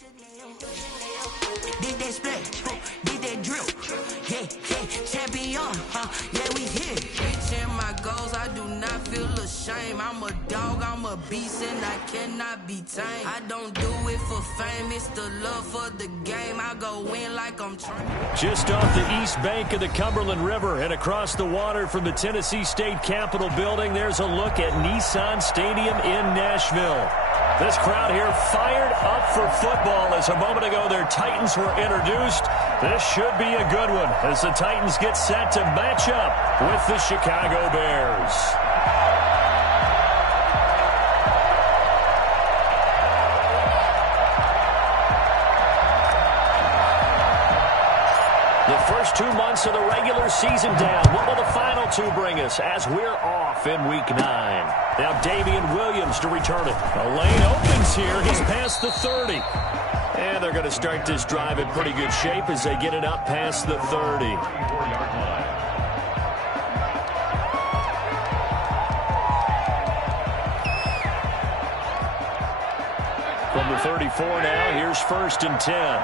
Did that split, did that drip, yeah, champion, yeah, we here. Reaching my goals, I do not feel ashamed. I'm a dog, I'm a beast, and I cannot be tamed. I don't do it for fame, it's the love for the game. I go in like I'm trying. Just off the east bank of the Cumberland River and across the water from the Tennessee State Capitol building, there's a look at Nissan Stadium in Nashville. This crowd here fired up for football as a moment ago their Titans were introduced. This should be a good one as the Titans get set to match up with the Chicago Bears. The first 2 months of the regular season down. What will the final two bring us as we're off in Week 9? Now Damian Williams to return it. A lane opens here. He's past the 30. And they're going to start this drive in pretty good shape as they get it up past the 30. From the 34 now, here's 1st and 10.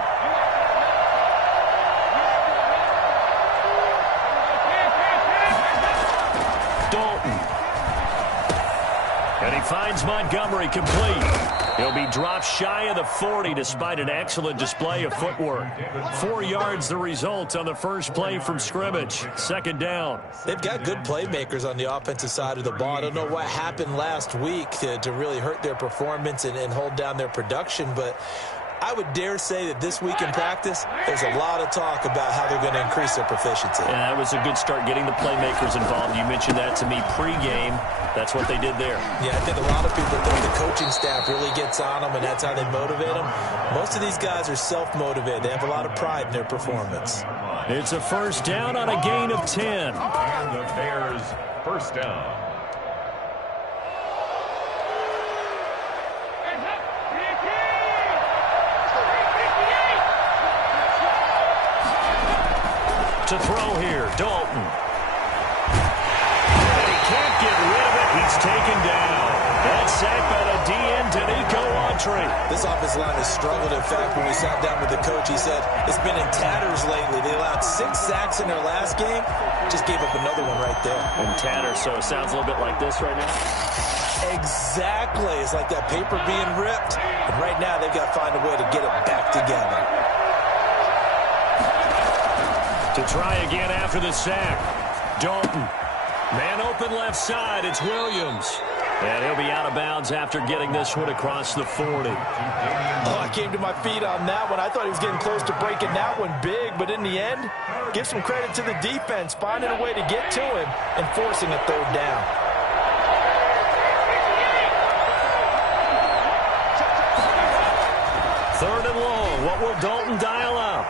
And he finds Montgomery complete. He'll be dropped shy of the 40 despite an excellent display of footwork. 4 yards the result on the first play from scrimmage. 2nd down. They've got good playmakers on the offensive side of the ball. I don't know what happened last week to really hurt their performance and hold down their production, but I would dare say that this week in practice, there's a lot of talk about how they're going to increase their proficiency. Yeah, that was a good start getting the playmakers involved. You mentioned that to me pregame. That's what they did there. Yeah, I think a lot of people think the coaching staff really gets on them, and that's how they motivate them. Most of these guys are self-motivated. They have a lot of pride in their performance. It's a 1st down on a gain of 10. And the Bears' 1st down. To throw here, Dalton. And he can't get rid of it. He's taken down. That's sacked by the DN, Danico Autry. This offensive line has struggled. In fact, when we sat down with the coach, he said it's been in tatters lately. They allowed 6 sacks in their last game. Just gave up another one right there. In tatters, so it sounds a little bit like this right now. Exactly. It's like that paper being ripped. And right now, they've got to find a way to get it back together. To try again after the sack. Dalton. Man open left side. It's Williams. And he'll be out of bounds after getting this one across the 40. Oh, I came to my feet on that one. I thought he was getting close to breaking that one big, but in the end, give some credit to the defense, finding a way to get to him and forcing a 3rd down. Third and long. What will Dalton dial up?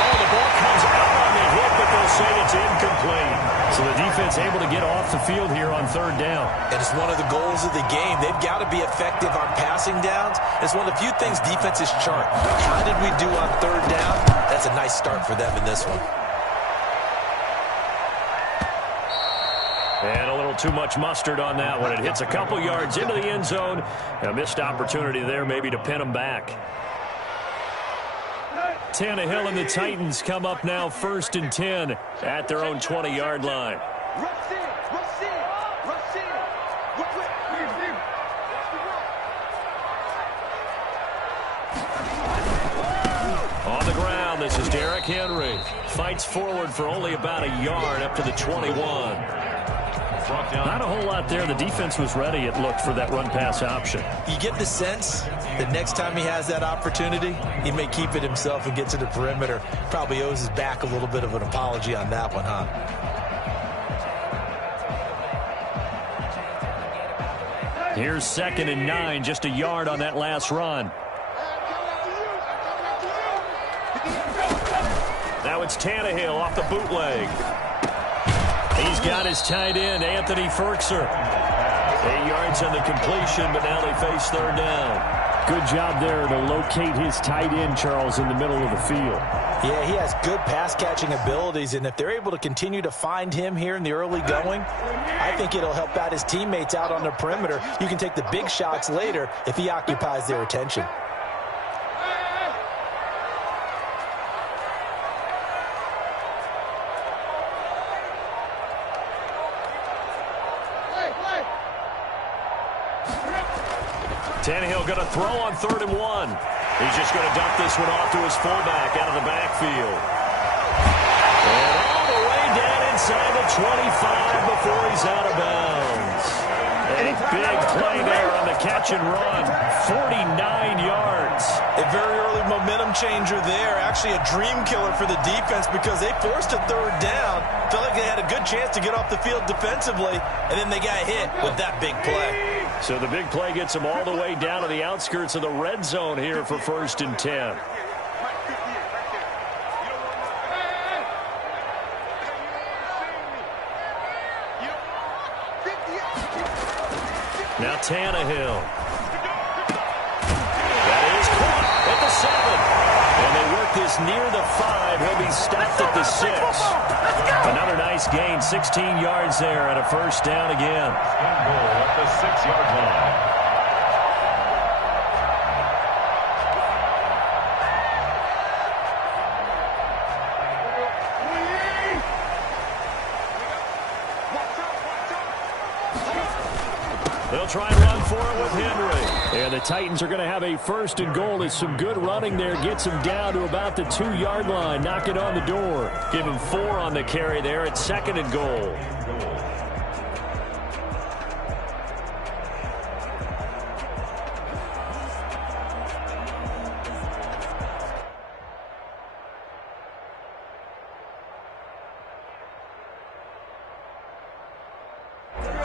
Oh, the ball comes out on the hit, but they'll say it's incomplete. So the defense able to get off the field here on 3rd down. And it's one of the goals of the game. They've got to be effective on passing downs. It's one of the few things defenses chart. How did we do on 3rd down? That's a nice start for them in this one. And a little too much mustard on that one. It hits a couple yards into the end zone. A missed opportunity there maybe to pin them back. Tannehill and the Titans come up now 1st and 10 at their own 20-yard line. On the ground, this is Derrick Henry. Fights forward for only about a yard up to the 21. Not a whole lot there. The defense was ready, it looked, for that run-pass option. You get the sense that next time he has that opportunity, he may keep it himself and get to the perimeter. Probably owes his back a little bit of an apology on that one, huh? Here's 2nd and 9, just a yard on that last run. Now it's Tannehill off the bootleg. He's got his tight end, Anthony Ferkser. 8 yards on the completion, but now they face 3rd down. Good job there to locate his tight end, Charles, in the middle of the field. Yeah, he has good pass-catching abilities, and if they're able to continue to find him here in the early going, I think it'll help out his teammates out on the perimeter. You can take the big shots later if he occupies their attention. Tannehill going to throw on 3rd and 1. He's just going to dump this one off to his fullback out of the backfield. And all the way down inside the 25 before he's out of bounds. A big play there on the catch and run. 49 yards. A very early momentum changer there. Actually a dream killer for the defense because they forced a 3rd down. Felt like they had a good chance to get off the field defensively, and then they got hit with that big play. So the big play gets them all the way down to the outskirts of the red zone here for 1st and 10. Now Tannehill. That is caught at the 7. And they work this near the 5. He'll be stopped at the 6. Another nice gain, 16 yards there and a 1st down again. Goal at the 6-yard line. They'll try and run for it with Henry. And the Titans are going to have a 1st and goal. As some good running there gets him down to about the 2-yard line. Knock it on the door. Give him 4 on the carry there at 2nd and goal.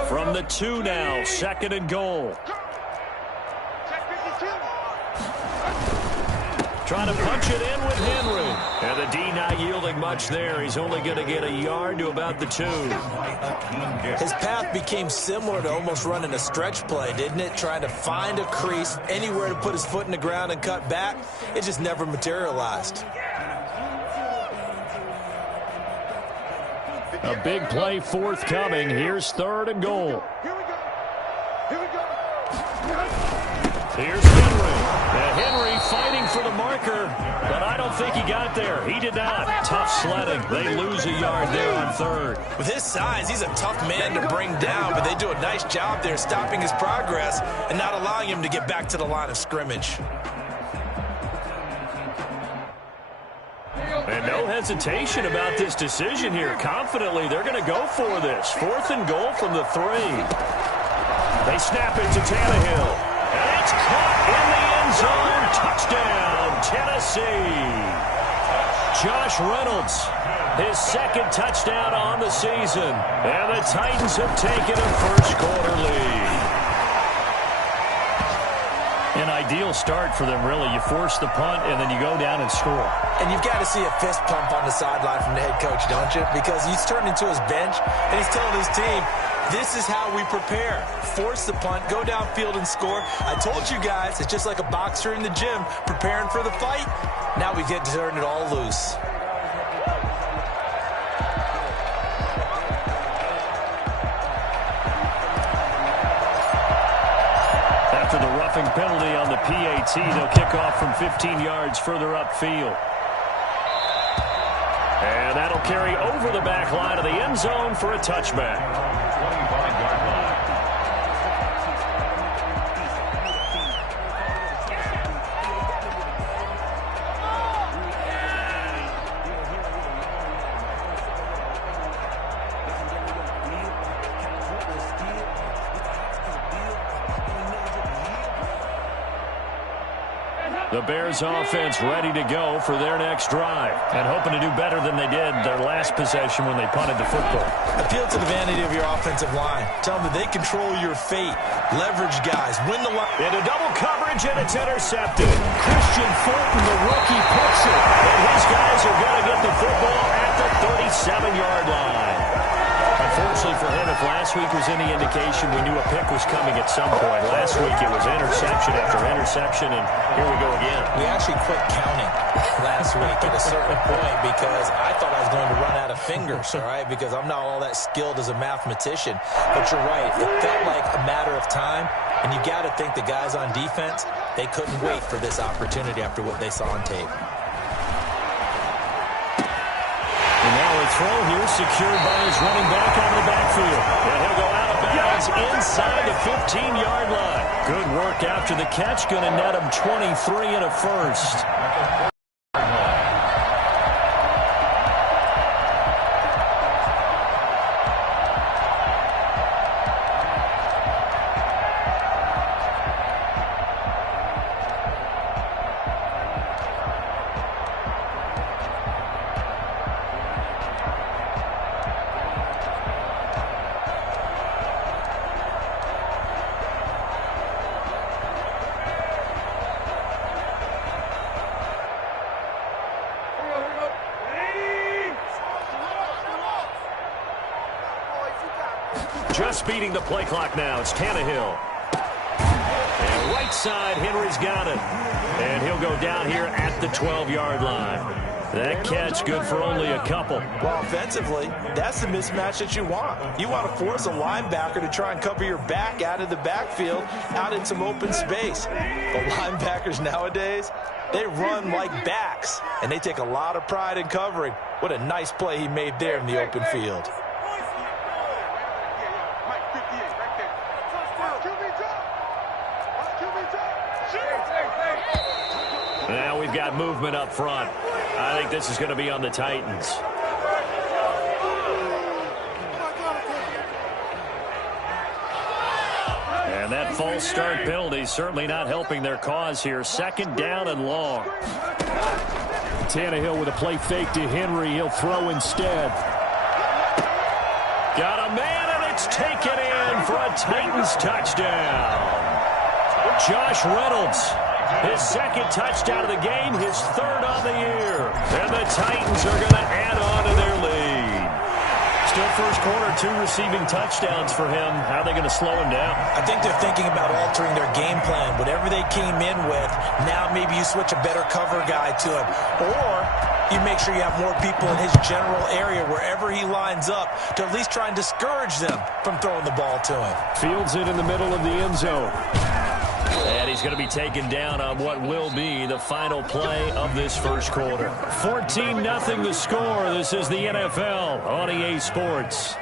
From the 2 now, 2nd and goal. Trying to punch it in with Henry. And the D not yielding much there. He's only going to get a yard to about the 2. His path became similar to almost running a stretch play, didn't it? Trying to find a crease, anywhere to put his foot in the ground and cut back. It just never materialized. A big play forthcoming. Here's 3rd and goal. Here's Henry. Henry fighting for the marker, but I don't think he got there. He did not. Tough sledding. They lose a yard there on 3rd. With his size, he's a tough man to bring down, but they do a nice job there stopping his progress and not allowing him to get back to the line of scrimmage. And no hesitation about this decision here. Confidently, they're going to go for this. 4th and goal from the 3. They snap it to Tannehill. And it's caught in the end zone. Touchdown, Tennessee. Josh Reynolds, his 2nd touchdown on the season. And the Titans have taken a 1st quarter lead. An ideal start for them, really. You force the punt, and then you go down and score. And you've got to see a fist pump on the sideline from the head coach, don't you? Because he's turned into his bench, and he's telling his team, this is how we prepare. Force the punt, go downfield and score. I told you guys, it's just like a boxer in the gym preparing for the fight. Now we get to turn it all loose. After the roughing penalty on the PAT, they'll kick off from 15 yards further upfield. And that'll carry over the back line of the end zone for a touchback. 25-yard line. The Bears offense ready to go for their next drive and hoping to do better than they did their last possession when they punted the football. Appeal to the vanity of your offensive line. Tell them that they control your fate. Leverage guys. Win the line. Into double coverage, and it's intercepted. Christian Fulton, the rookie, puts it. And his guys are going to get the football at the 37-yard line. A Unfortunately for him, if last week was any indication, we knew a pick was coming at some point. Last week it was interception after interception, and here we go again. We actually quit counting last week at a certain point because I thought I was going to run out of fingers, all right, because I'm not all that skilled as a mathematician. But you're right. It felt like a matter of time, and you got to think the guys on defense, they couldn't wait for this opportunity after what they saw on tape. And now a throw here secured by his running back out of the backfield. And he'll go out of bounds inside the 15-yard line. Good work after the catch. Going to net him 23 and a first. Just beating the play clock now. It's Tannehill. And right side, Henry's got it. And he'll go down here at the 12-yard line. That catch good for only a couple. Well, offensively, that's the mismatch that you want. You want to force a linebacker to try and cover your back out of the backfield, out in some open space. But linebackers nowadays, they run like backs, and they take a lot of pride in covering. What a nice play he made there in the open field. Now we've got movement up front. I think this is going to be on the Titans. And that false start penalty certainly not helping their cause here. Second down and long. Tannehill with a play fake to Henry. He'll throw instead. Got a man, and it's taken in for a Titans touchdown. Josh Reynolds. His second touchdown of the game, his third on the year. And the Titans are going to add on to their lead. Still first quarter, 2 receiving touchdowns for him. How are they going to slow him down? I think they're thinking about altering their game plan. Whatever they came in with, now maybe you switch a better cover guy to him. Or you make sure you have more people in his general area wherever he lines up to at least try and discourage them from throwing the ball to him. Fields it in the middle of the end zone. And he's going to be taken down on what will be the final play of this first quarter. 14-0 the score. This is the NFL on EA Sports.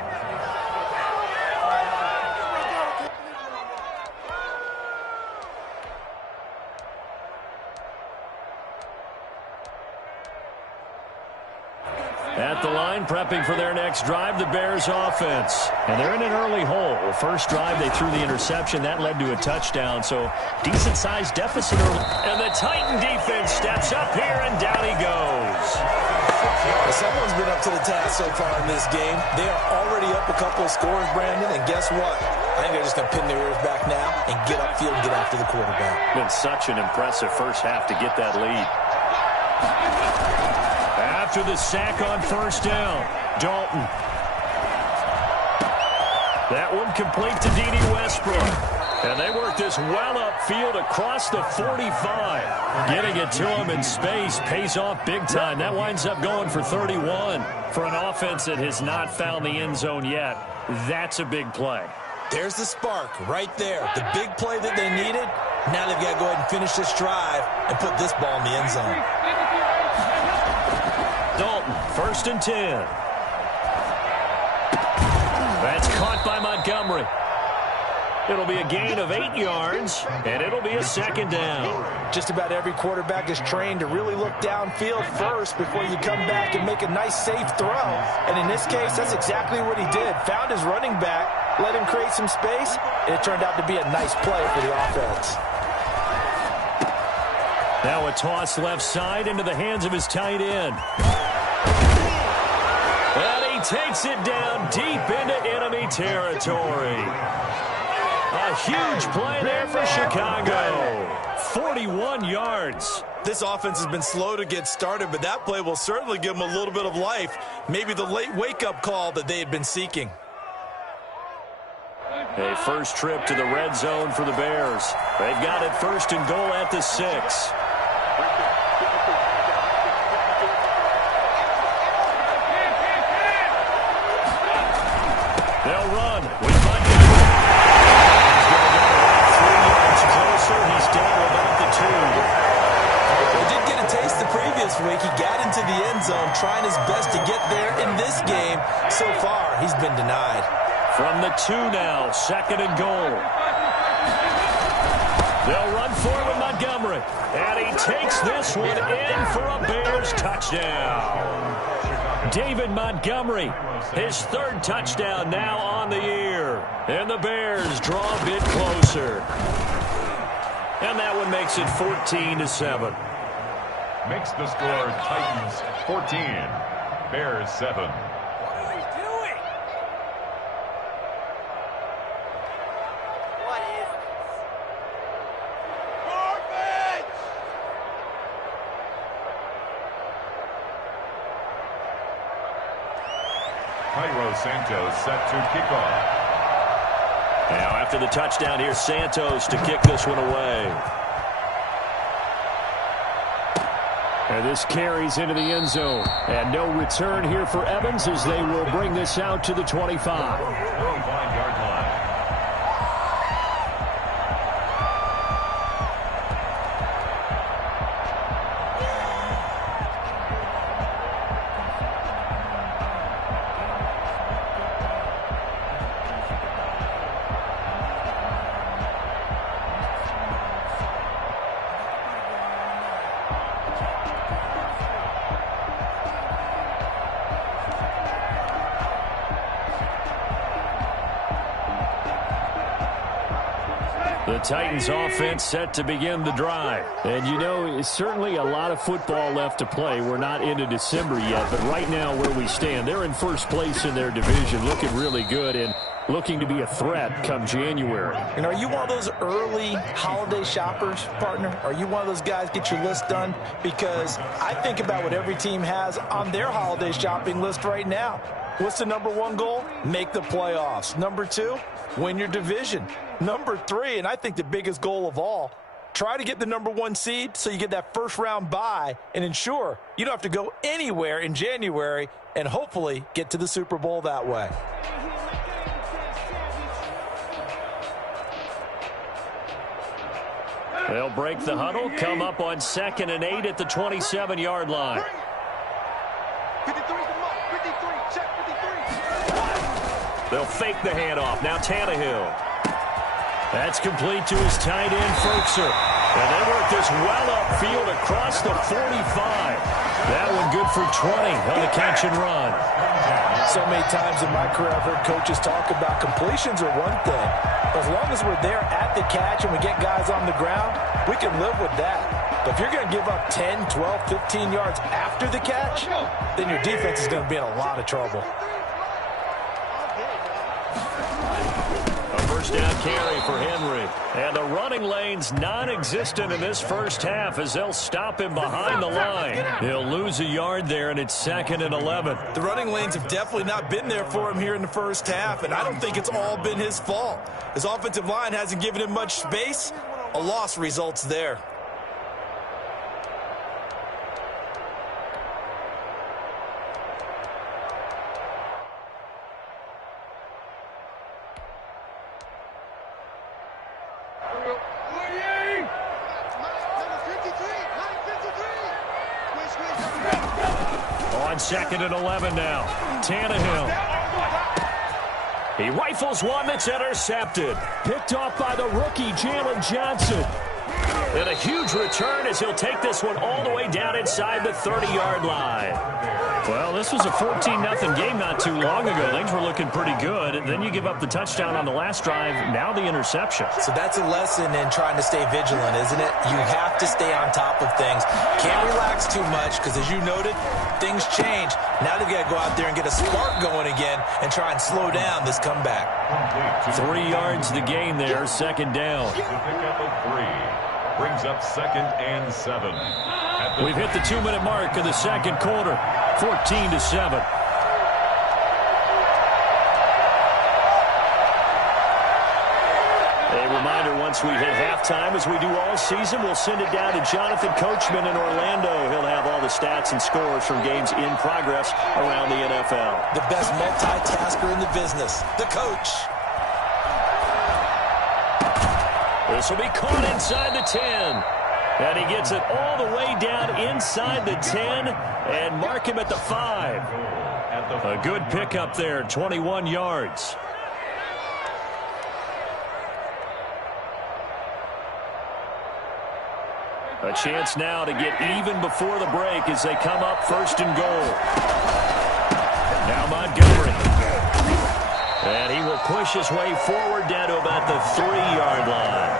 At the line, prepping for their next drive, the Bears offense. And they're in an early hole. First drive, they threw the interception. That led to a touchdown, so decent-sized deficit early. And the Titan defense steps up here, and down he goes. Well, someone's been up to the task so far in this game. They are already up a couple of scores, Brandon, and guess what? I think they're just going to pin their ears back now and get upfield and get after the quarterback. Been such an impressive first half to get that lead. After the sack on first down, Dalton. That one complete to D.D. Westbrook. And they work this well upfield across the 45. Getting it to him in space pays off big time. That winds up going for 31. For an offense that has not found the end zone yet, that's a big play. There's the spark right there. The big play that they needed. Now they've got to go ahead and finish this drive and put this ball in the end zone. Dalton, 1st and 10. That's caught by Montgomery. It'll be a gain of 8 yards, and it'll be a second down. Just about every quarterback is trained to really look downfield first before you come back and make a nice, safe throw. And in this case, that's exactly what he did. Found his running back, let him create some space, and it turned out to be a nice play for the offense. Now a toss left side into the hands of his tight end. And he takes it down deep into enemy territory. A huge play there for Chicago. 41 yards. This offense has been slow to get started, but that play will certainly give them a little bit of life. Maybe the late wake-up call that they had been seeking. A first trip to the red zone for the Bears. They've got it 1st and goal at the 6. They'll run with Montgomery. He's going to go 3 yards closer. He's down to about the 2. He did get a taste the previous week. He got into the end zone trying his best to get there in this game. So far, he's been denied. From the 2 now, 2nd and goal. They'll run forward with Montgomery. And he takes this one in for a Bears touchdown. David Montgomery, his 3rd touchdown now on the year. And the Bears draw a bit closer. And that one makes it 14-7. Makes the score Titans 14, Bears 7. Santos set to kick off. Now after the touchdown, here's Santos to kick this one away. And this carries into the end zone. And no return here for Evans as they will bring this out to the 25. 25-yard line. The Titans offense set to begin the drive. And you know, it's certainly a lot of football left to play. We're not into December yet, but right now where we stand, they're in 1st place in their division, looking really good and looking to be a threat come January. And are you one of those early holiday shoppers, partner? Are you one of those guys get your list done? Because I think about what every team has on their holiday shopping list right now. What's the number 1 goal? Make the playoffs. Number 2, win your division. Number 3, and I think the biggest goal of all, try to get the number 1 seed so you get that first-round bye and ensure you don't have to go anywhere in January and hopefully get to the Super Bowl that way. They'll break the huddle, come up on 2nd and 8 at the 27-yard line. 53, check 53. They'll fake the handoff. Now Tannehill. That's complete to his tight end, Ferkser. And they work this well upfield across the 45. That one good for 20 on the catch and run. So many times in my career I've heard coaches talk about completions are one thing. As long as we're there at the catch and we get guys on the ground, we can live with that. But if you're going to give up 10, 12, 15 yards after the catch, then your defense is going to be in a lot of trouble. First down carry for Henry. And the running lane's non-existent in this first half as they'll stop him behind the line. He'll lose a yard there, and it's 2nd and 11. The running lanes have definitely not been there for him here in the first half, and I don't think it's all been his fault. His offensive line hasn't given him much space. A loss results there. On 2nd and 11 now. Tannehill. He rifles one that's intercepted. Picked off by the rookie, Jalen Johnson. And a huge return as he'll take this one all the way down inside the 30-yard line. Well, this was a 14-0 game not too long ago. Things were looking pretty good. And then you give up the touchdown on the last drive. Now the interception. So that's a lesson in trying to stay vigilant, isn't it? You have to stay on top of things. Can't relax too much because, as you noted, things change. Now they've got to go out there and get a spark going again and try and slow down this comeback. 3 yards the gain there, 2nd down. The pickup of 3 brings up 2nd and 7. We've hit the 2-minute mark of the second quarter, 14-7. once we hit halftime, as we do all season, we'll send it down to Jonathan Coachman in Orlando. He'll have all the stats and scores from games in progress around the NFL. The best multitasker in the business, the coach. This will be caught inside the 10. And he gets it all the way down inside the 10 and mark him at the 5. A good pickup there, 21 yards. A chance now to get even before the break as they come up first and goal. Now Montgomery. And he will push his way forward down to about the 3-yard line.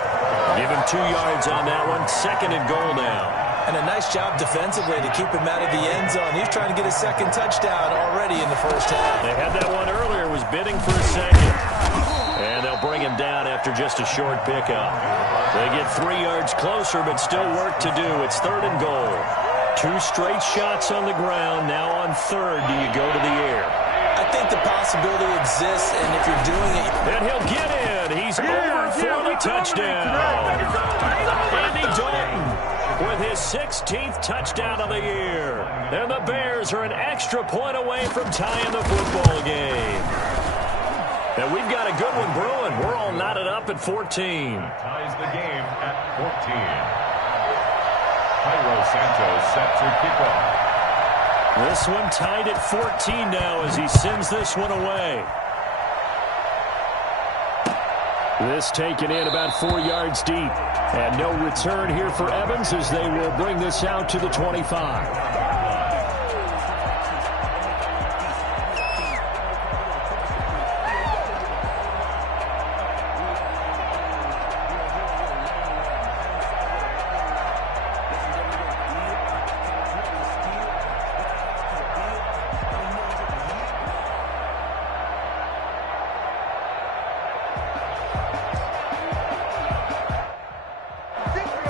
Give him 2 yards on that one. Second and goal now. And a nice job defensively to keep him out of the end zone. He's trying to get his second touchdown already in the first half. They had that one earlier, was bidding for a second. And they'll bring him down after just a short pickup. They get 3 yards closer, but still work to do. It's third and goal. 2 straight shots on the ground. Now on third, do you go to the air? I think the possibility exists, and if you're doing it... And he'll get in. He's over for the touchdown. Andy Dalton with his 16th touchdown of the year. And the Bears are an extra point away from tying the football game. And we've got a good one brewing. We're all knotted up at 14. Ties the game at 14. Cairo Santos set to kick off. This one tied at 14 now as he sends this one away. This taken in about 4 yards deep. And no return here for Evans as they will bring this out to the 25.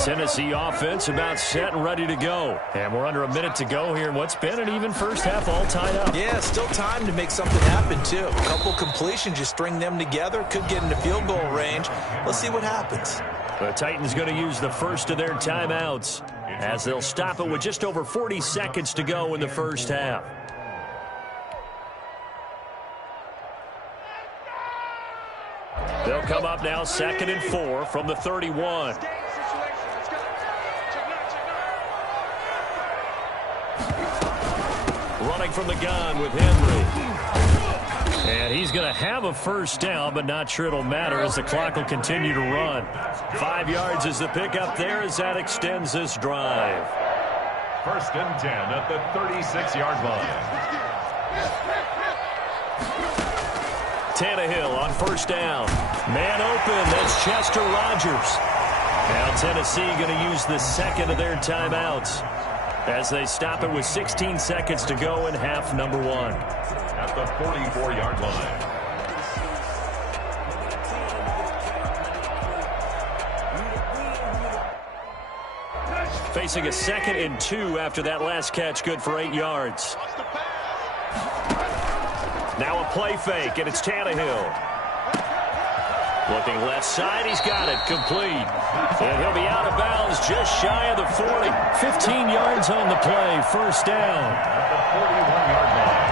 Tennessee offense about set and ready to go. And we're under a minute to go here in what's been an even first half, all tied up. Yeah, still time to make something happen, too. A couple completions, you string them together, could get into field goal range. Let's see what happens. The Titans going to use the first of their timeouts as they'll stop it with just over 40 seconds to go in the first half. They'll come up now 2nd and 4 from the 31. Running from the gun with Henry. And he's going to have a first down, but not sure it'll matter as the clock will continue to run. 5 yards is the pickup there as that extends this drive. 1st and 10 at the 36-yard line. Tannehill on first down. Man open, that's Chester Rogers. Now Tennessee going to use the second of their timeouts as they stop it with 16 seconds to go in half number 1. At the 44-yard line. Facing a 2nd and 2 after that last catch, good for 8 yards. Now a play fake, and it's Tannehill. Looking left side, he's got it, complete. And he'll be out of bounds just shy of the 40. 15 yards on the play, first down. At the 41-yard line.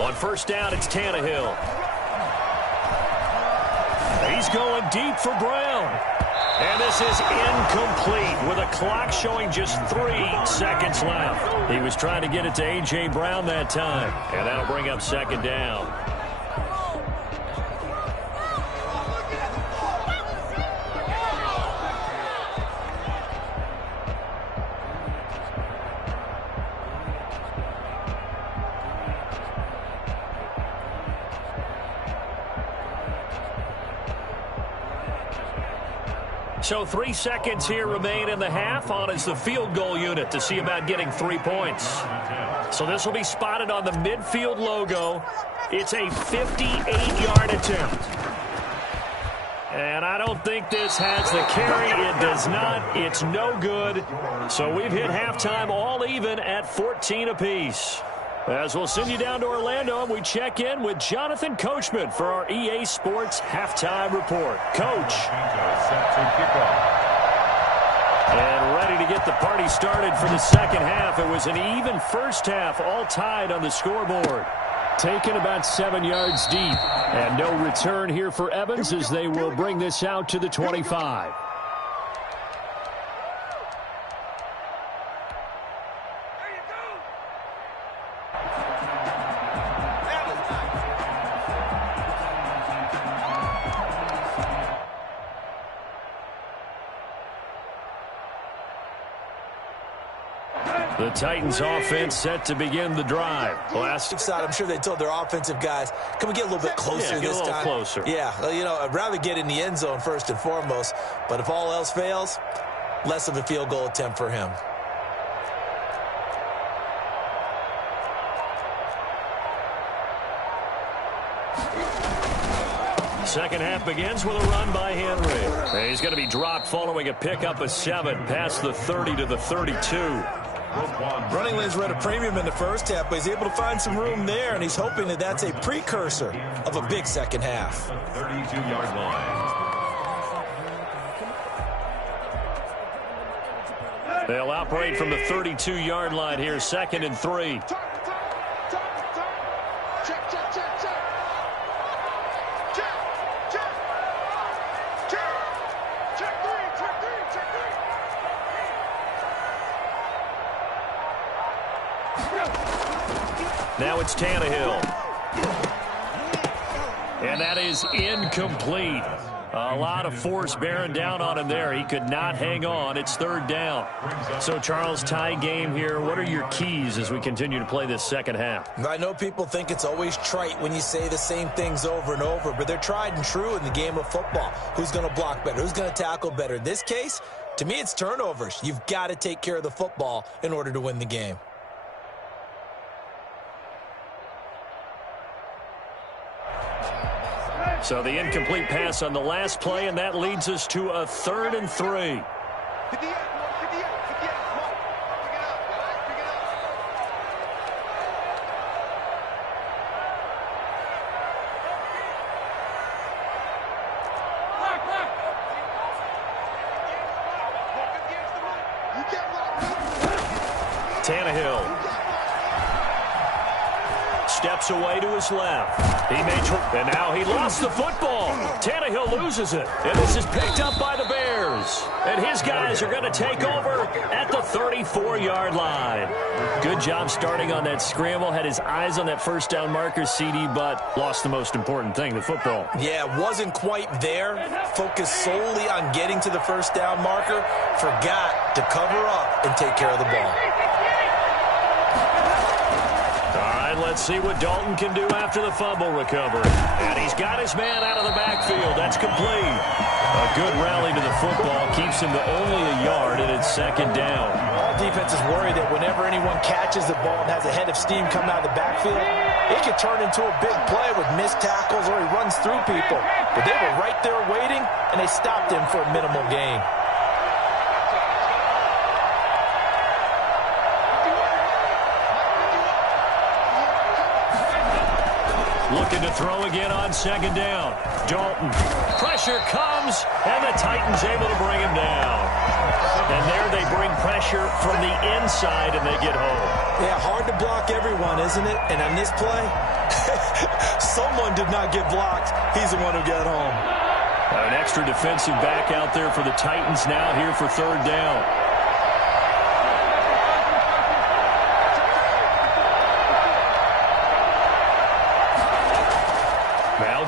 On first down, it's Tannehill. He's going deep for Brown. And this is incomplete with a clock showing just 3 seconds left. He was trying to get it to A.J. Brown that time. And that'll bring up 2nd down. So 3 seconds here remain in the half. On is the field goal unit to see about getting 3 points. So this will be spotted on the midfield logo. It's a 58-yard attempt. And I don't think this has the carry. It does not. It's no good. So we've hit halftime all even at 14 apiece. As we'll send you down to Orlando, and we check in with Jonathan Coachman for our EA Sports Halftime Report. Coach. Set to kick off. And ready to get the party started for the second half. It was an even first half, all tied on the scoreboard. Taken about 7 yards deep. And no return here for Evans as they will bring this out to the 25. The Titans offense set to begin the drive. Last side, I'm sure they told their offensive guys, can we get a little bit closer this time? Get a little closer. Yeah, you know, I'd rather get in the end zone first and foremost, but if all else fails, less of a field goal attempt for him. Second half begins with a run by Henry. He's going to be dropped following a pickup of 7 past the 30 to the 32. Running lanes were at a premium in the first half, but he's able to find some room there, and he's hoping that that's a precursor of a big second half. 32-yard line. They'll operate from the 32-yard line here, 2nd and 3. Now it's Tannehill. And that is incomplete. A lot of force bearing down on him there. He could not hang on. It's 3rd down. So, Charles, tie game here. What are your keys as we continue to play this second half? I know people think it's always trite when you say the same things over and over, but they're tried and true in the game of football. Who's going to block better? Who's going to tackle better? In this case, to me, it's turnovers. You've got to take care of the football in order to win the game. So the incomplete pass on the last play, and that leads us to a 3rd and 3. Tannehill steps away to his left. And now he lost the football. Tannehill loses it. And this is picked up by the Bears. And his guys are going to take over at the 34-yard line. Good job starting on that scramble. Had his eyes on that first down marker, CD, but lost the most important thing, the football. Yeah, wasn't quite there. Focused solely on getting to the first down marker. Forgot to cover up and take care of the ball. Let's see what Dalton can do after the fumble recovery. And he's got his man out of the backfield. That's complete. A good rally to the football keeps him to only a yard, and it's 2nd down. All defenses worry that whenever anyone catches the ball and has a head of steam coming out of the backfield, it could turn into a big play with missed tackles or he runs through people. But they were right there waiting, and they stopped him for a minimal gain. Looking to throw again on 2nd down. Dalton. Pressure comes, and the Titans able to bring him down. And there they bring pressure from the inside, and they get home. Yeah, hard to block everyone, isn't it? And on this play, someone did not get blocked. He's the one who got home. An extra defensive back out there for the Titans now here for 3rd down.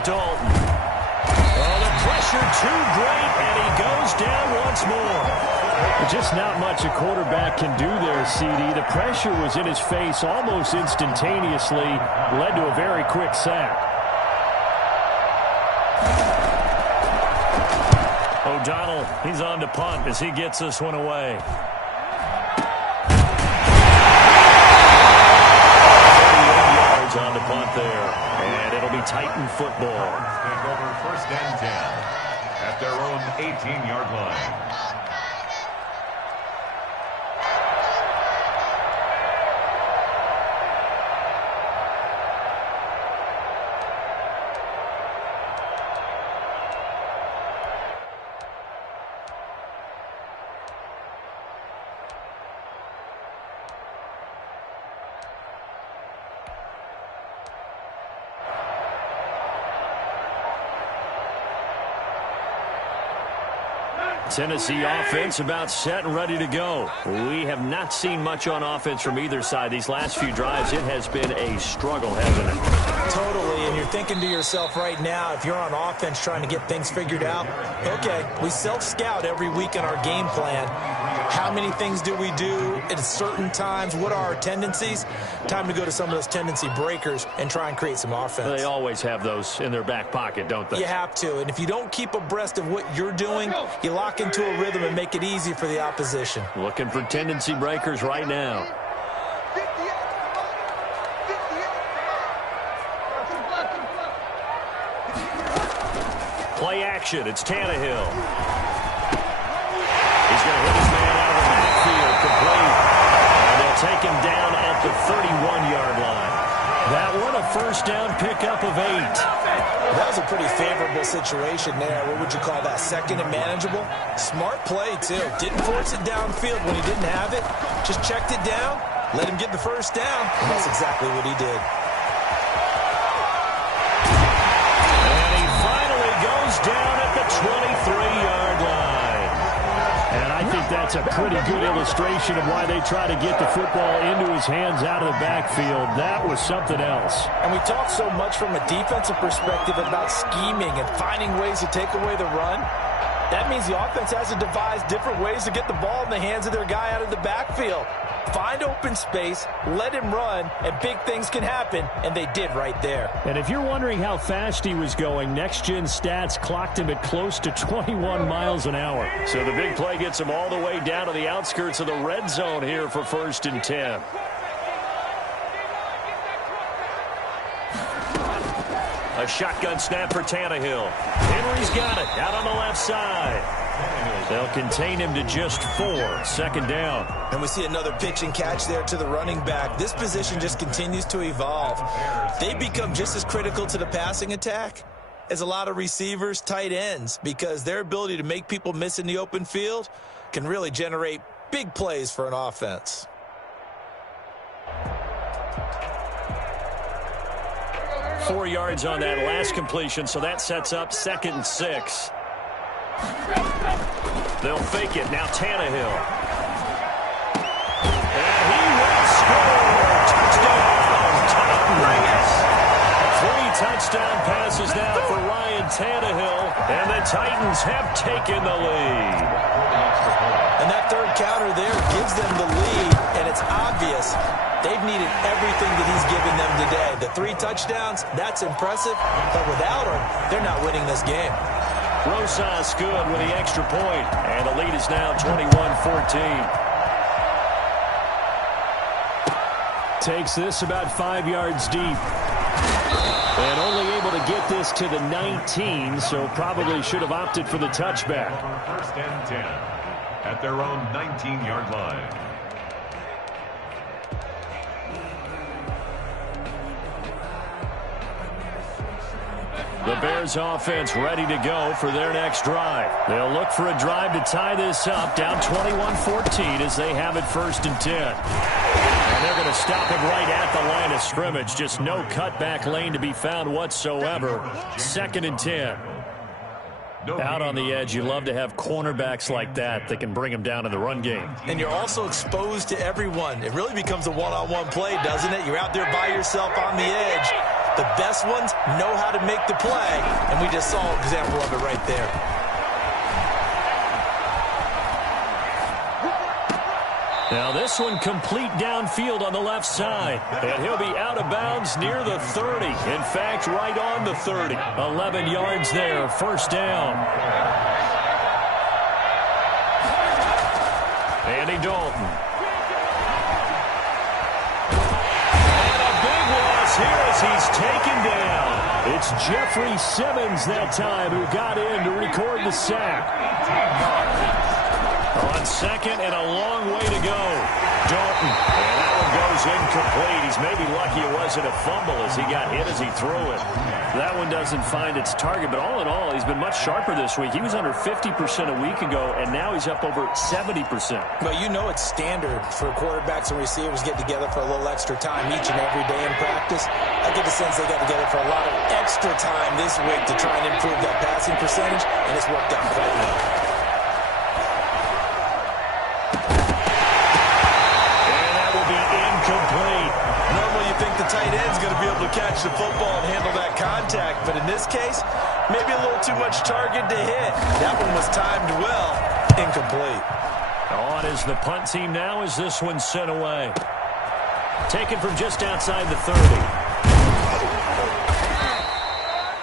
Dalton. Oh, the pressure too great, and he goes down once more. Just not much a quarterback can do there, CD. The pressure was in his face almost instantaneously, led to a very quick sack. O'Donnell, he's on to punt as he gets this one away. On the punt there, and it'll be Titan football. Take over 1st and 10 at their own 18-yard line. Tennessee offense about set and ready to go. We have not seen much on offense from either side. These last few drives, it has been a struggle, hasn't it? Totally, and you're thinking to yourself right now, if you're on offense trying to get things figured out, okay, we self-scout every week in our game plan. How many things do we do at certain times? What are our tendencies? Time to go to some of those tendency breakers and try and create some offense. They always have those in their back pocket, don't they? You have to, and if you don't keep abreast of what you're doing, you lock into a rhythm and make it easy for the opposition. Looking for tendency breakers right now. Play action. It's Tannehill. He's going to hit his man out of the backfield, complete. And they'll take him down at the 31-yard line. That one a first down pickup of 8. That was a pretty favorable situation there. What would you call that? Second and manageable? Smart play, too. Didn't force it downfield when he didn't have it. Just checked it down, let him get the first down. And that's exactly what he did. And he finally goes down at the 23-yard line. And I think that's a pretty good illustration of why they try to get the football into his hands out of the backfield. That was something else. And we talk so much from a defensive perspective about scheming and finding ways to take away the run. That means the offense has to devise different ways to get the ball in the hands of their guy out of the backfield. Find open space, let him run, and big things can happen, and they did right there. And if you're wondering how fast he was going, next-gen stats clocked him at close to 21 miles an hour. So the big play gets him all the way down to the outskirts of the red zone here for 1st and 10. A shotgun snap for Tannehill. Henry's got it out on the left side. They'll contain him to just 4. 2nd down. And we see another pitch and catch there to the running back. This position just continues to evolve. They become just as critical to the passing attack as a lot of receivers, tight ends, because their ability to make people miss in the open field can really generate big plays for an offense. Four yards on that last completion, so that sets up 2nd and 6. They'll fake it. Now Tannehill. And he will score. Touchdown, Titans. 3 touchdown passes now for Ryan Tannehill, and the Titans have taken the lead. And that third counter there gives them the lead, and it's obvious they've needed everything that he's given them today. The 3 touchdowns, that's impressive, but without him, they're not winning this game. Rosas good with the extra point, and the lead is now 21-14. Takes this about 5 yards deep. And only able to get this to the 19, so probably should have opted for the touchback. 1st and 10 at their own 19-yard line. The Bears offense ready to go for their next drive. They'll look for a drive to tie this up, down 21-14 as they have it 1st and 10. And they're going to stop it right at the line of scrimmage. Just no cutback lane to be found whatsoever. 2nd and 10. Out on the edge, you love to have cornerbacks like that can bring them down in the run game. And you're also exposed to everyone. It really becomes a one-on-one play, doesn't it? You're out there by yourself on the edge. The best ones know how to make the play, and we just saw an example of it right there. Now this one complete downfield on the left side, and he'll be out of bounds near the 30. In fact, right on the 30. 11 yards there, 1st down. Andy Dalton. And a big loss here as he's taken down. It's Jeffrey Simmons that time who got in to record the sack. On second and a long way to go. Dalton. And that one goes incomplete. He's maybe lucky it wasn't a fumble as he got hit as he threw it. That one doesn't find its target, but all in all, he's been much sharper this week. He was under 50% a week ago, and now he's up over 70%. Well, you know it's standard for quarterbacks and receivers get together for a little extra time each and every day in practice. I get the sense they got together for a lot of extra time this week to try and improve that passing percentage, and it's worked out quite well. And that will be incomplete. Normally you think the tight end's going to be able to catch the football and handle that contact, but in this case, maybe a little too much target to hit. That one was timed well. Incomplete. On is the punt team now as this one's sent away. Taken from just outside the 30.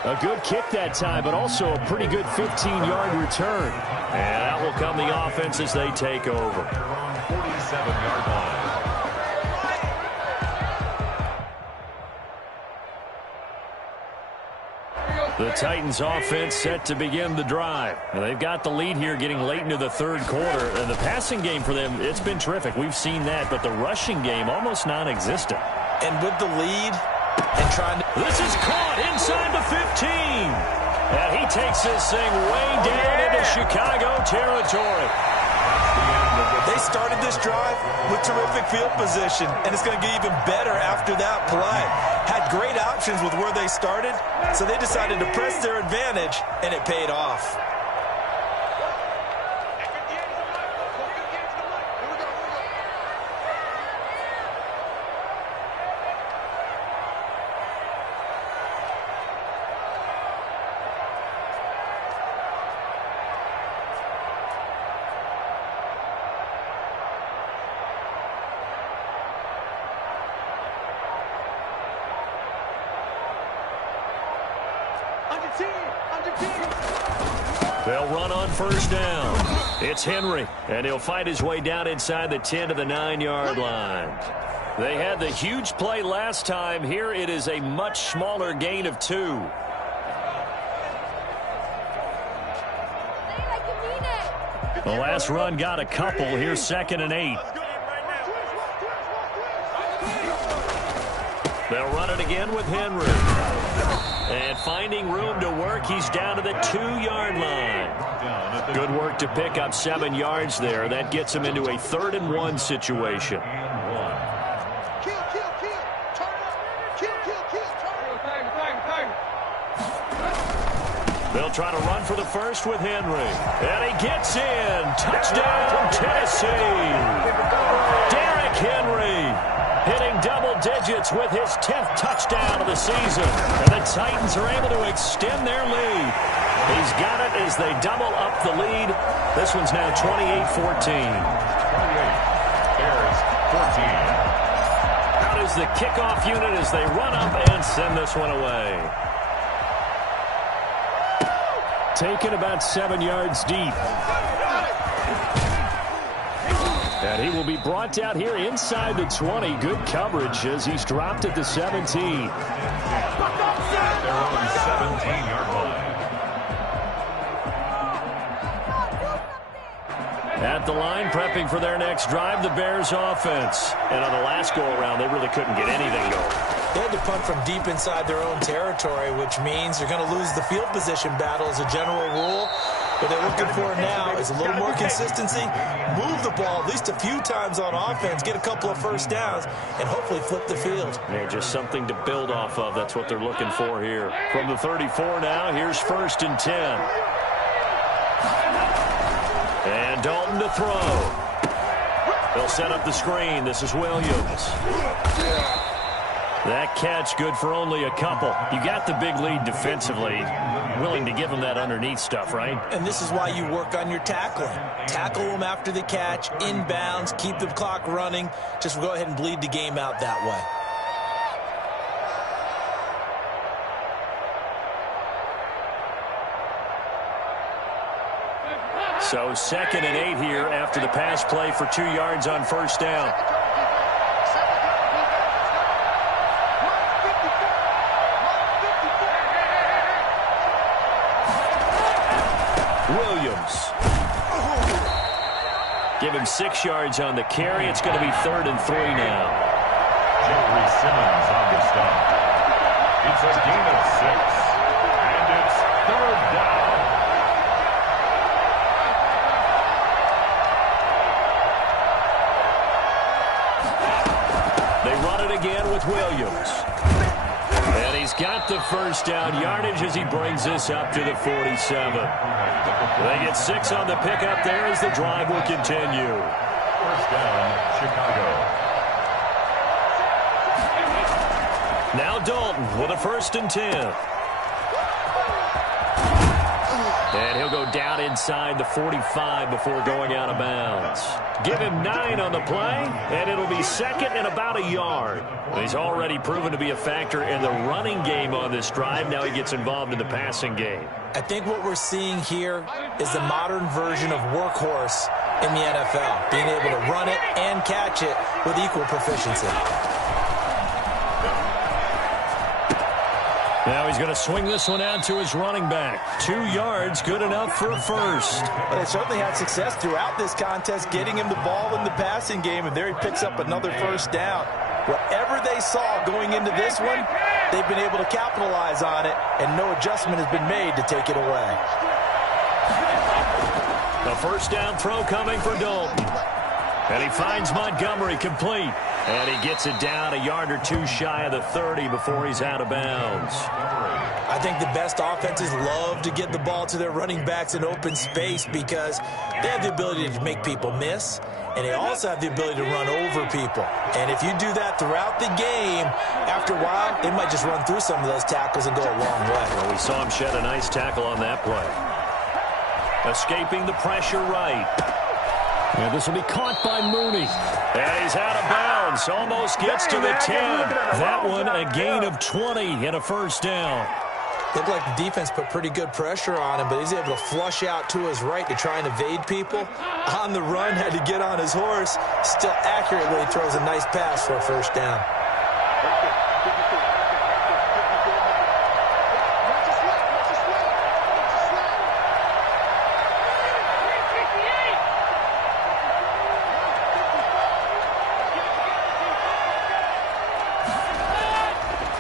A good kick that time, but also a pretty good 15-yard return. And that will come the offense as they take over. 47-yard line. The Titans offense set to begin the drive. And they've got the lead here getting late into the third quarter. And the passing game for them, it's been terrific. We've seen that, but the rushing game almost non-existent. And with the lead and trying to... This is caught inside the 15. And he takes this thing way down into Chicago territory. They started this drive with terrific field position, and it's going to get even better after that play. Had great options with where they started, so they decided to press their advantage, and it paid off. They'll run on first down. It's Henry, and he'll fight his way down inside the 10 to the 9-yard line. They had the huge play last time. Here it is a much smaller gain of 2. The last run got a couple. Here's 2nd and 8. They'll run it again with Henry. And finding room to work, he's down to the 2-yard line. Good work to pick up 7 yards there. That gets him into a 3rd and 1 situation. They'll try to run for the first with Henry. And he gets in. Touchdown, Tennessee. Derrick Henry hitting double digits with his 10th touchdown of the season. And the Titans are able to extend their lead. He's got it as they double up the lead. This one's now 28-14. 28. Bears 14. Out is the kickoff unit as they run up and send this one away. Taken about 7 yards deep. And he will be brought down here inside the 20. Good coverage as he's dropped at the 17. Their own 17-yard line. At the line, prepping for their next drive, the Bears offense. And on the last go-around, they really couldn't get anything going. They had to punt from deep inside their own territory, which means they're going to lose the field position battle as a general rule. What they're looking for now is a little more consistency, move the ball at least a few times on offense, get a couple of first downs, and hopefully flip the field. Yeah, just something to build off of. That's what they're looking for here. From the 34 now, here's 1st and 10. And Dalton to throw. They'll set up the screen. This is Williams. That catch good for only a couple. You got the big lead defensively. Willing to give them that underneath stuff, right? And this is why you work on your tackling. Tackle them after the catch, inbounds, keep the clock running. Just go ahead and bleed the game out that way. So 2nd and 8 here after the pass play for 2 yards on first down. Williams. Give him 6 yards on the carry. It's going to be 3rd and 3 now. Jeffrey Simmons on the stop. It's a gain of 6. And it's 3rd down. They run it again with Williams. And he's got the first down yardage as he brings this up to the 47. They get 6 on the pickup there as the drive will continue. First down, Chicago. Now Dalton with a 1st and 10. And he'll go down inside the 45 before going out of bounds. Give him 9 on the play, and it'll be 2nd and about a yard. He's already proven to be a factor in the running game on this drive. Now he gets involved in the passing game. I think what we're seeing here is the modern version of workhorse in the NFL, being able to run it and catch it with equal proficiency. Now he's going to swing this one out to his running back. 2 yards, good enough for a first. But they certainly had success throughout this contest, getting him the ball in the passing game, and there he picks up another first down. Whatever they saw going into this one, they've been able to capitalize on it, and no adjustment has been made to take it away. The first down throw coming for Dalton. And he finds Montgomery complete. And he gets it down a yard or 2 shy of the 30 before he's out of bounds. I think the best offenses love to get the ball to their running backs in open space because they have the ability to make people miss, and they also have the ability to run over people. And if you do that throughout the game, after a while, they might just run through some of those tackles and go a long way. Well, we saw him shed a nice tackle on that play. Escaping the pressure right. And this will be caught by Mooney. And he's out of bounds. Almost gets to the 10. That one a gain of 20 and a first down. Looked like the defense put pretty good pressure on him, but he's able to flush out to his right to try and evade people. On the run, had to get on his horse. Still accurately throws a nice pass for a first down.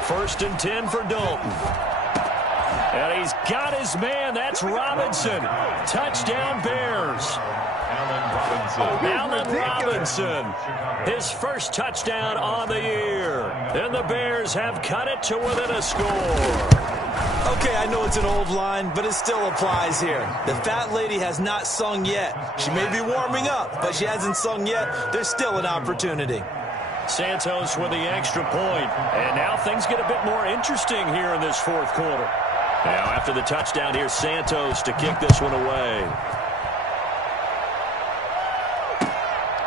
First and 10 for Dalton. And he's got his man. That's Robinson. Touchdown, Bears. Allen Robinson. His first touchdown on the year. And the Bears have cut it to within a score. Okay, I know it's an old line, but it still applies here. The fat lady has not sung yet. She may be warming up, but she hasn't sung yet. There's still an opportunity. Santos with the extra point. And now things get a bit more interesting here in this fourth quarter. Now after the touchdown, here's Santos to kick this one away.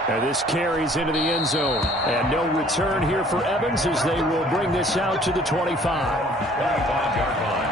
And this carries into the end zone. And no return here for Evans as they will bring this out to the 25. 25-yard line.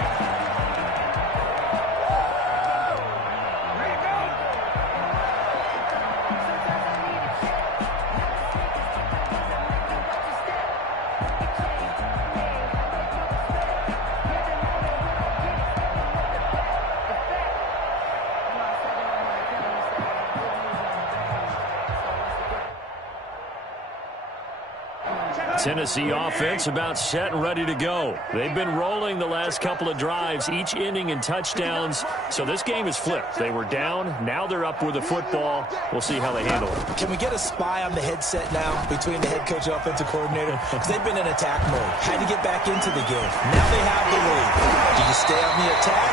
Tennessee offense about set and ready to go. They've been rolling the last couple of drives, each ending in touchdowns. So this game is flipped. They were down. Now they're up with the football. We'll see how they handle it. Can we get a spy on the headset now between the head coach and offensive coordinator? Because they've been in attack mode. Had to get back into the game. Now they have the lead. Do you stay on the attack,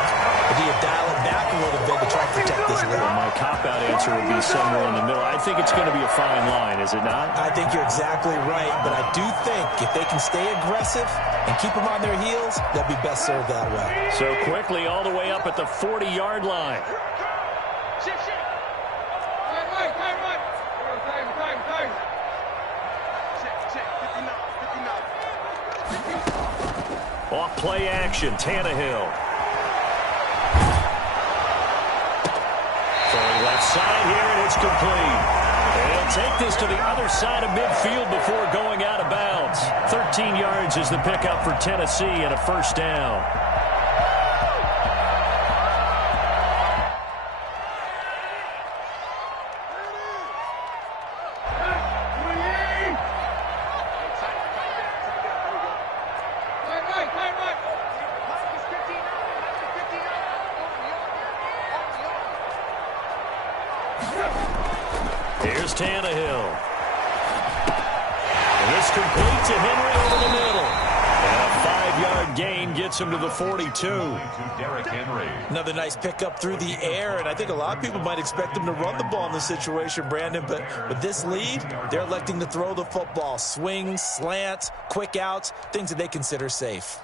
or do you dial it back a little bit to try and protect this lead? Well, my cop-out answer would be somewhere in the middle. I think it's going to be a fine line, is it not? I think you're exactly right, but I do think if they can stay aggressive and keep them on their heels, they'll be best served that way. So quickly all the way up at the 40-yard line. Off play action, Tannehill. Throwing left side here, and it's complete. And he'll take this to the other side of midfield before going out of bounds. 13 yards is the pickup for Tennessee and a first down. Here's Tannehill. And this complete to Henry over the middle. And a 5-yard gain gets him to the 42. Another nice pickup through the air, and I think a lot of people might expect him to run the ball in this situation, Brandon, but with this lead, they're electing to throw the football. Swings, slants, quick outs, things that they consider safe.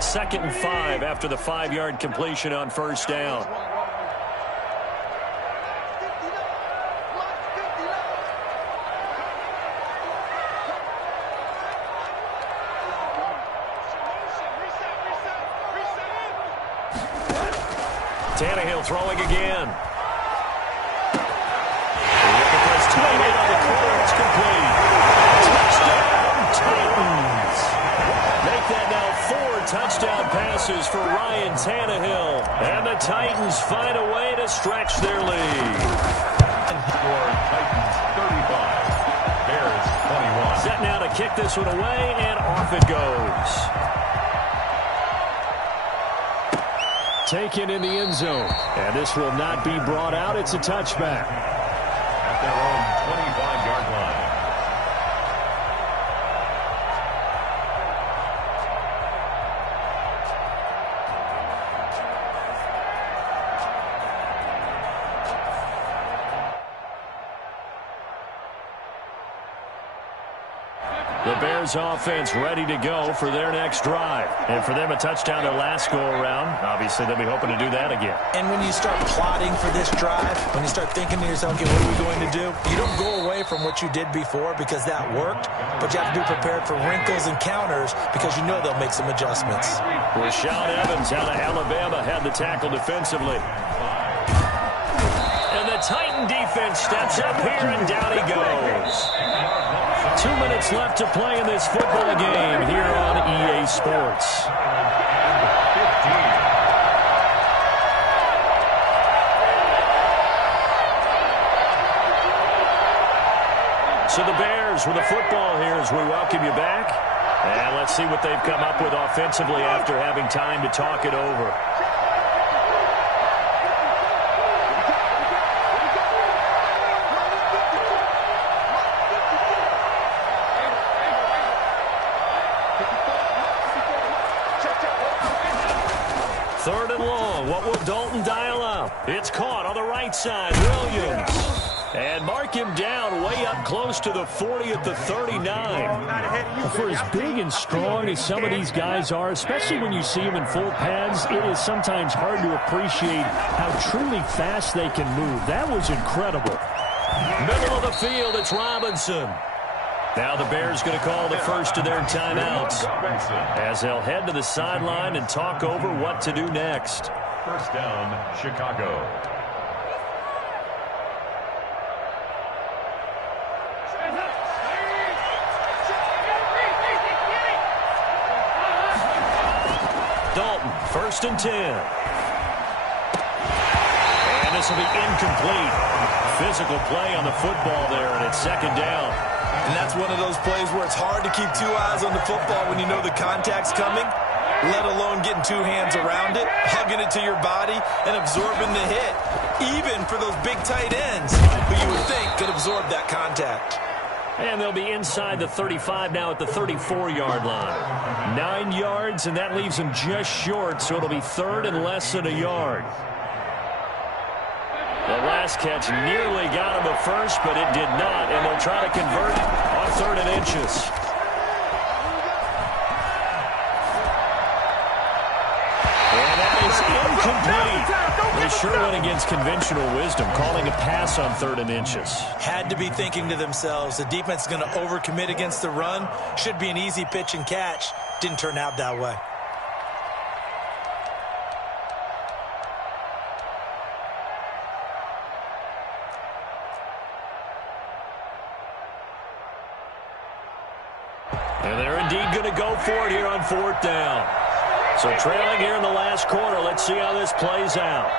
Second and 5 after the 5-yard completion on first down. Tannehill throwing again. Look at this tight end on the corner. It's complete. Touchdown, Titans. Make that now 4 touchdown passes for Ryan Tannehill. And the Titans find a way to stretch their lead. Score Titans 35, Bears 21. Set now to kick this one away, and off it goes. Taken in the end zone. And this will not be brought out. It's a touchback. At their own 25-yard line. The Bears offense ready to go for their next drive. And for them, a touchdown their last go-around. Obviously, they'll be hoping to do that again. And when you start plotting for this drive, when you start thinking to yourself, okay, what are we going to do? You don't go away from what you did before because that worked, but you have to be prepared for wrinkles and counters because you know they'll make some adjustments. Rashaan Evans out of Alabama had the tackle defensively. And the Titan defense steps up here, and down he goes. 2 minutes left to play in this football game here on EA Sports. So the Bears with the football here as we welcome you back. And let's see what they've come up with offensively after having time to talk it over. Third and long. What will Dalton dial up? It's caught on the right side. Williams. And mark him down way up close to the 40 at the 39. For as big and strong as some of these guys are, especially when you see them in full pads, it is sometimes hard to appreciate how truly fast they can move. That was incredible. Middle of the field, it's Robinson. Now the Bears going to call the first of their timeouts as they'll head to the sideline and talk over what to do next. First down, Chicago. Dalton, first and 10. And this will be incomplete. Physical play on the football there, and it's second down. And that's one of those plays where it's hard to keep 2 eyes on the football when you know the contact's coming, let alone getting 2 hands around it, hugging it to your body, and absorbing the hit, even for those big tight ends who you would think could absorb that contact. And they'll be inside the 35 now at the 34-yard line. 9 yards, and that leaves them just short, so it'll be third and less than a yard. The last catch nearly got him a first, but it did not, and they'll try to convert on 3rd and inches. And that is incomplete. They sure went against conventional wisdom, calling a pass on 3rd and inches. Had to be thinking to themselves, the defense is going to overcommit against the run. Should be an easy pitch and catch. Didn't turn out that way. And they're indeed going to go for it here on 4th down. So trailing here in the last quarter. Let's see how this plays out.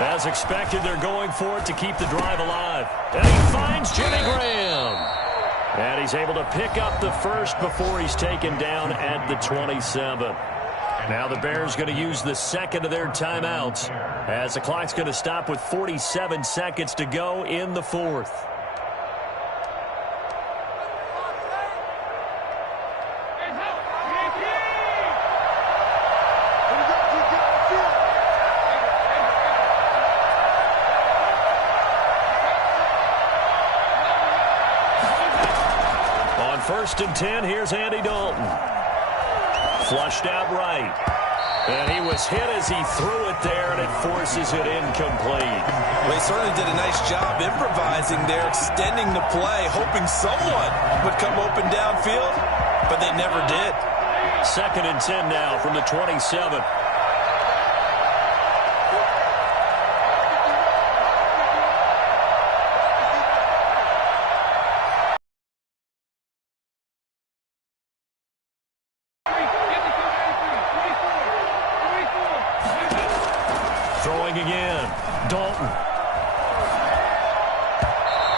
As expected, they're going for it to keep the drive alive. And he finds Jimmy Graham. And he's able to pick up the first before he's taken down at the 27. Now the Bears going to use the second of their timeouts as the clock's going to stop with 47 seconds to go in the 4th. On 1st and 10, here's Andy Dalton. Flushed out right. And he was hit as he threw it there, and it forces it incomplete. Well, he certainly did a nice job improvising there, extending the play, hoping someone would come open downfield, but they never did. 2nd and 10 now from the 27. Throwing again, Dalton.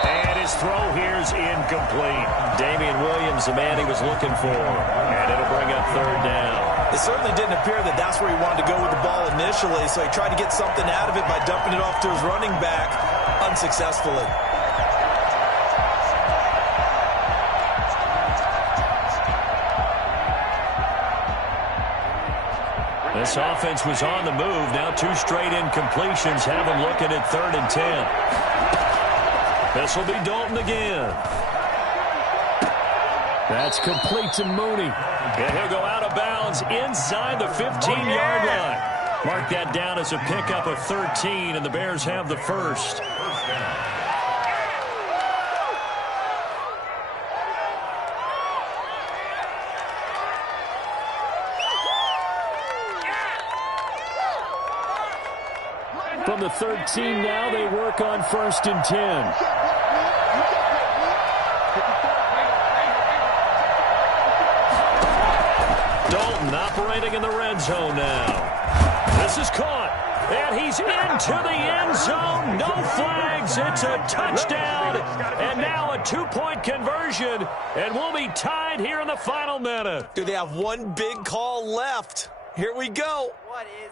And his throw here's incomplete. Damian Williams, the man he was looking for. And it'll bring up 3rd down. It certainly didn't appear that that's where he wanted to go with the ball initially, so he tried to get something out of it by dumping it off to his running back unsuccessfully. This offense was on the move. Now 2 straight incompletions have them looking at 3rd and 10. This will be Dalton again. That's complete to Mooney. And he'll go out of bounds inside the 15-yard line. Mark that down as a pickup of 13, and the Bears have the first. From the 13 now, they work on 1st and 10. Dalton operating in the red zone now. This is caught, and he's into the end zone. No flags. It's a touchdown, and now a 2-point conversion, and we'll be tied here in the final minute. Do they have one big call left? Here we go.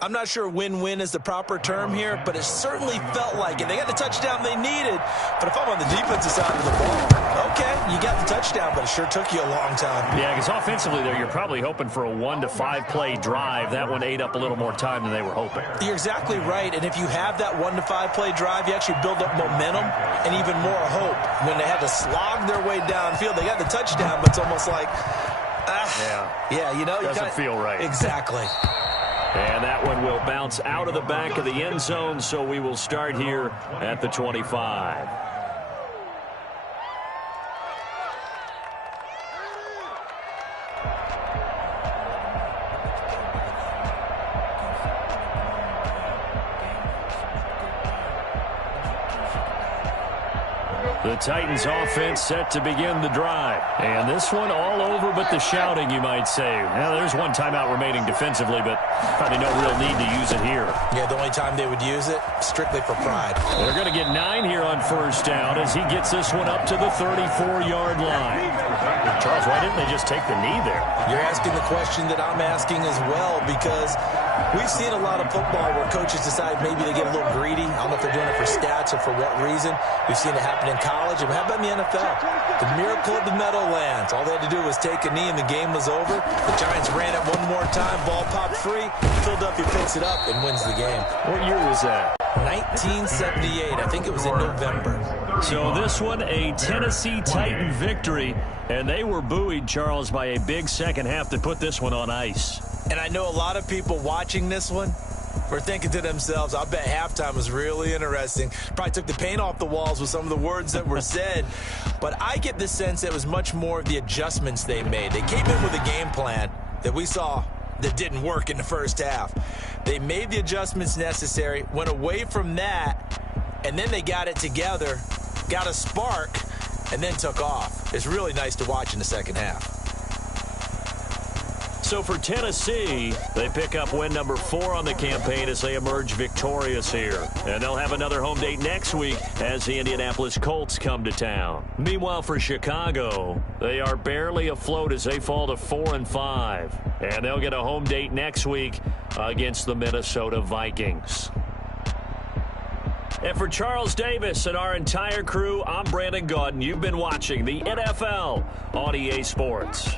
I'm not sure win-win is the proper term here, but it certainly felt like it. They got the touchdown they needed, but if I'm on the defensive side of the ball, okay, you got the touchdown, but it sure took you a long time. Yeah, because offensively there, you're probably hoping for a 1 to 5 play drive. That one ate up a little more time than they were hoping. You're exactly right, and if you have that 1 to 5 play drive, you actually build up momentum and even more hope. When they had to slog their way downfield, they got the touchdown, but it's almost like, yeah, you know, doesn't feel right. Exactly. And that one will bounce out of the back of the end zone, so we will start here at the 25. The Titans offense set to begin the drive. And this one all over but the shouting, you might say. Now, there's one timeout remaining defensively, but probably no real need to use it here. Yeah, the only time they would use it, strictly for pride. They're going to get 9 here on 1st down as he gets this one up to the 34-yard line. Charles, why didn't they just take the knee there? You're asking the question that I'm asking as well, because we've seen a lot of football where coaches decide maybe they get a little greedy. I don't know if they're doing it for stats or for what reason. We've seen it happen in college. And how about in the NFL? The miracle of the Meadowlands. All they had to do was take a knee and the game was over. The Giants ran it one more time. Ball popped free. Philadelphia picks it up and wins the game. What year was that? 1978. I think it was in November. So this one, a Tennessee Titan victory, and they were buoyed, Charles, by a big second half that put this one on ice. And I know a lot of people watching this one were thinking to themselves, I bet halftime was really interesting. Probably took the paint off the walls with some of the words that were said. But I get the sense it was much more of the adjustments they made. They came in with a game plan that we saw that didn't work in the first half. They made the adjustments necessary, went away from that, and then they got it together, got a spark, and then took off. It's really nice to watch in the second half. So for Tennessee, they pick up win number 4 on the campaign as they emerge victorious here. And they'll have another home date next week as the Indianapolis Colts come to town. Meanwhile, for Chicago, they are barely afloat as they fall to 4-5. And they'll get a home date next week against the Minnesota Vikings. And for Charles Davis and our entire crew, I'm Brandon Gaudin. You've been watching the NFL on EA Sports.